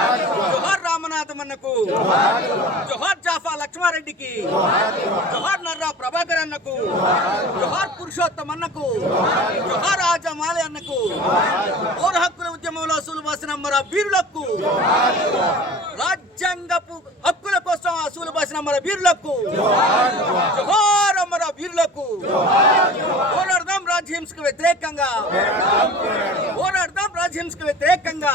అన్నకు జోహార్ రామనాథం అన్నకు జోహార్ జాఫా లక్ష్మారెడ్డికి జోహార్ నర్రా ప్రభాకర్ అన్నకు జోహార్ పురుషోత్తం అన్నకు జోహార్ ఆజమాలి అన్నకు పౌర హక్కుల ఉద్యమంలో అసూలు బాసిన మన వీరులకు రాజ్యాంగపు హక్కుల కోసం అసూలు బాసిన మన వీరులకు జోహార్ అమర వీరులకు పోరాడదాం రాజ్యహింసకు వ్యతిరేకంగా పోరాడదాం రాజ్యహింసకు వ్యతిరేకంగా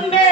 Sunday.